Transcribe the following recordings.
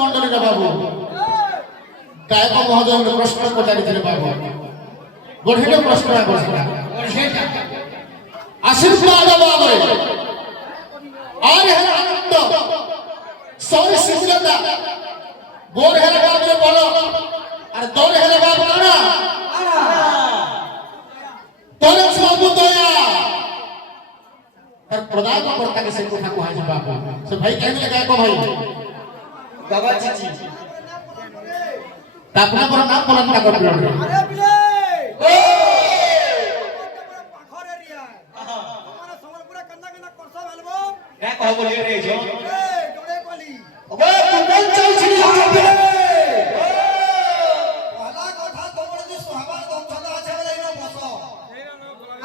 মন্ডলীরা বাবু গায়ক মহোদয় প্রশ্ন পচারিଥିଲେ বাবু বড়িটা প্রশ্ন করছে আশীর্বাদ বাবরে আর হেলা আনন্দ সরি শিথিলতা গোর হেলা বাবরে বলো আর তোর হেলা বাবু না তোর সবু দয়া আর প্রদান করতাকে সে কথা কহাই বাবু সে ভাই কহিলে গায়ক ভাই বাবা চিচি আপনার নাম বলেন না করবেন আরে বিলে ও পাখরে রিয়া তোমার সম্বলপুরে কন্না কন্না করছ ভালবো কে কহ বলি রে জো এ ডোড়ে পালি ওবে কুন্দন চৌছিলি বিলে পহলা কথা তোমার যে সুহাবার দক্ষতা আছে বলে ইনো বস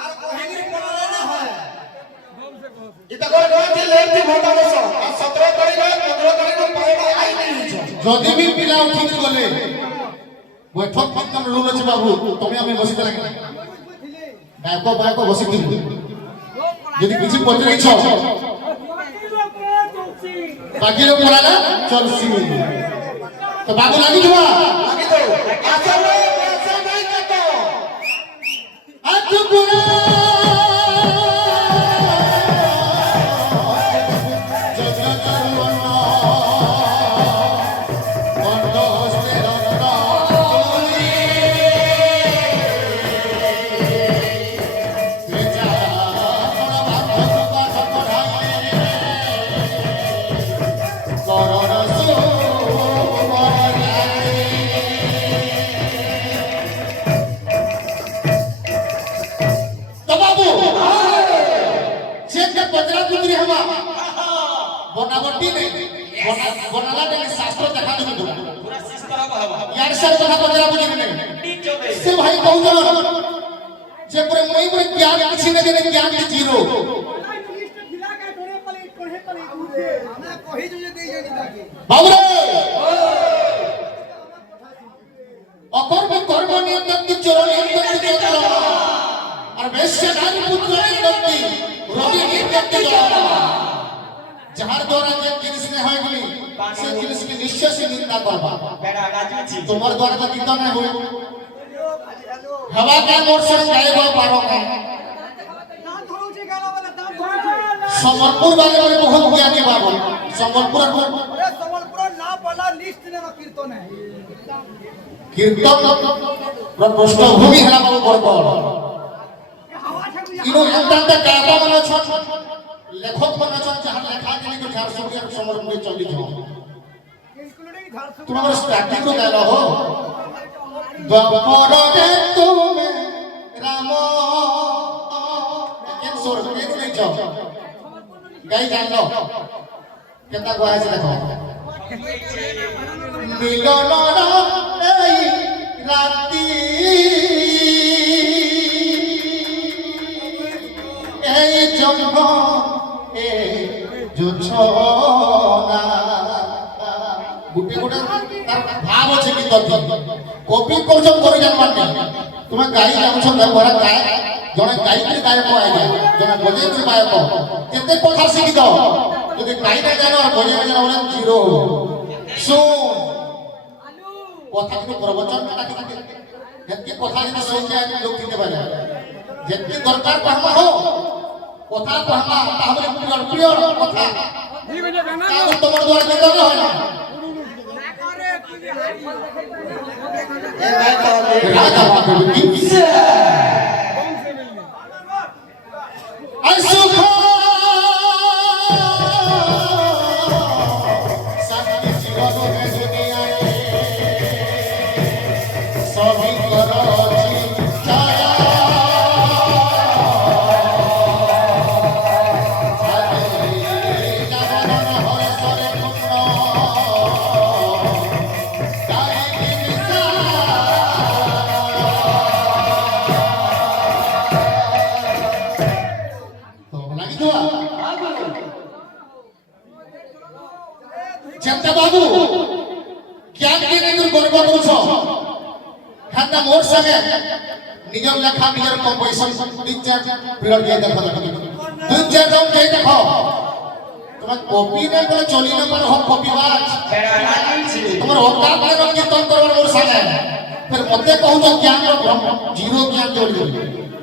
আর কহিগিরি পড়লে না হয় ইতা করে গতি লেটি ভোটা বস 17 তারিখ 15 তারিখ পাইবা আই নাই যদি বি পিলা উঠি গলে বৈঠক পত্তন রুল আছে বাবু তুমি আমি বসিতে লাগি গায়ক গায়ক বসিতে যদি কিছু পচরাইছ বাকি লোক পড়া না চলছি তো বাবু লাগি যাবা লাগি তো আচ্ছা রে পয়সা নাই কত আজ পুরা बनावटी नहीं बनाला नहीं शास्त्र देखा नहीं दूंगा पूरा सिस्टम हवा यार सर कथा बजरा बुझी नहीं ठीक चले से भाई कहू जन जे पूरे मई पूरे ज्ञान किसी ने देने ज्ञान की जीरो लिस्ट खिला के डोड़े पाली हमें कहि जो दे जानी ताके बाबूरे अकर्म कर्म नियंत्रण की चरण नियंत्रण की चरण और वैश्य नारी पुत्र नियंत्रण की रोगी नियंत्रण की चरण যাহার দ্বারা যে জিনিস নে হয় গলি সে জিনিস কি নিশ্চয় সে নিন্দা করবা বেড়া রাজুচি তোমার দ্বারা তো কীর্তন না হয় হওয়া কা মোর সঙ্গে গাইব পারো না দান ধরুছি গানা বলে দান ধরুছি সম্বলপুর বালে বলে বহুত জ্ঞানী বাবু সম্বলপুর अरे संबलपुर ना वाला लिस्ट ने कीर्तन है কীর্তন পৃষ্ঠভূমি হেলা বাবু বরবর हवा छे ইনো এন্টান্তে গায়ক মানে ছট লেখক মানে ছট যাহার লেখা গলি তো ঝাড়সুগুড়িয়ার সমরপুরে চলি যাও इंक्लूडिंग झारसुगुड़ा তোমার স্টার্টিং তো গাইলো হো দ্বাপরে তুমি রাম কেন সোর কেন নাই যাও গাই জানো কেতা গায় আছে দেখো মিলনর এই রাতি এই জন্ম এ জোছনা গুটি গুটি তার ভাব আছে কি তথ্য কপি করছম করে জানবার নাই তুমি গাই যাচ্ছ ব্যবহার গায় জনে গাইতে গায়ক আইয়া জনে বজাইতে গায়ক কেতে কথা শিখি দাও যদি গাইতে জানো আর বজাইতে জানো বলে জিরো শুন কথা কিন্তু প্রবচন না কিন্তু যেতে কথা যদি শুনতে আমি লোক দিতে পারে যেতে দরকার পাহমা হো কথা পাহমা তাহলে পিওর পিওর কথা তোমার দ্বারা যেতে হয় না এ ভাই তাহলে রাজা বাবু কিসে আসুখ সাথী জীবন হে দুনিয়ায় সবই করছি ছায়া চেতা বাবু জ্ঞান দিয়ে নিজের গর্ব করছ হ্যাঁ মোর সঙ্গে নিজের লেখা নিজের কম্পোজিশন তিন চার পিরিয়ড দিয়ে দেখো তিন চার জন দিয়ে দেখো তোমার কপি না বলে চলি না পারে হোক কপি বাজ বেড়া রাজুচি তোমার অকাত রে কীর্তন করবার মোর সাথে ফের মতে কহুছ জ্ঞান জিরো জ্ঞান চলি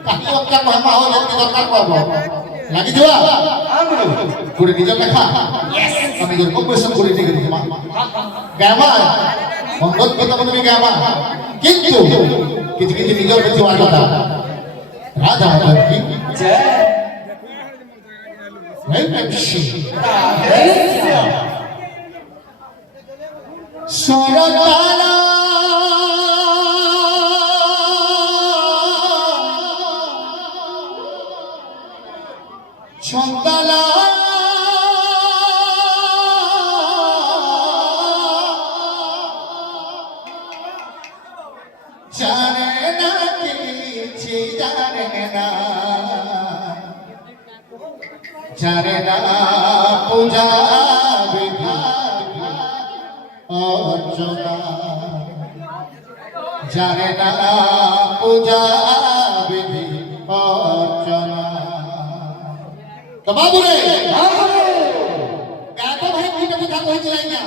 কাহি অকা কহমা হো যেতে দরকার করব লাগি দিবা করে নিজ লেখা আমি যে কম্পোজিশন করে দিই তোমা গামা ভগবত কথা তুমি গামা কিন্তু কিছু কিছু নিজের প্রতি কথা রাধা মাধব কি জয় নাই পেপসি সরতালা ছন্দালা জানে না কিছু জানে না জানে না পূজা বিধি অর্চনা জানে না পূজা বিধি অর্চনা তো বাবু রে গাতো ভাই দুইটা কথা কইছিল না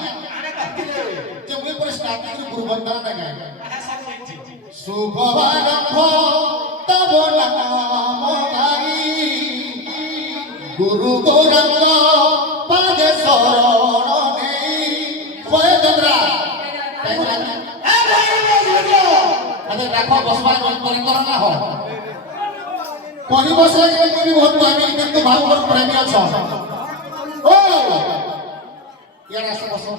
যে মুই পরে স্টার্টিং রে গুরু বন্দনা না গায় শুভবারম্ভ তব নাম গাই গুরু গৌরঙ্গ পাদে শরণ নেই কয়ে চন্দ্রা আরে দেখো বসবার করে না হয় কহি বসে তুমি বহুত প্রেমী কিন্তু ভাগবত প্রেমী অছ ও ইয়ার আসো বসো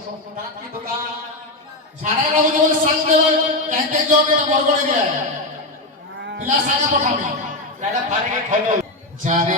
ঝাড়া রহু জীবন সাং দেবে কাইতে জব এটা বরগড়ে গিয়া পিলা সাঙ্গা পঠামি দাদা ফারে কে খলো জানে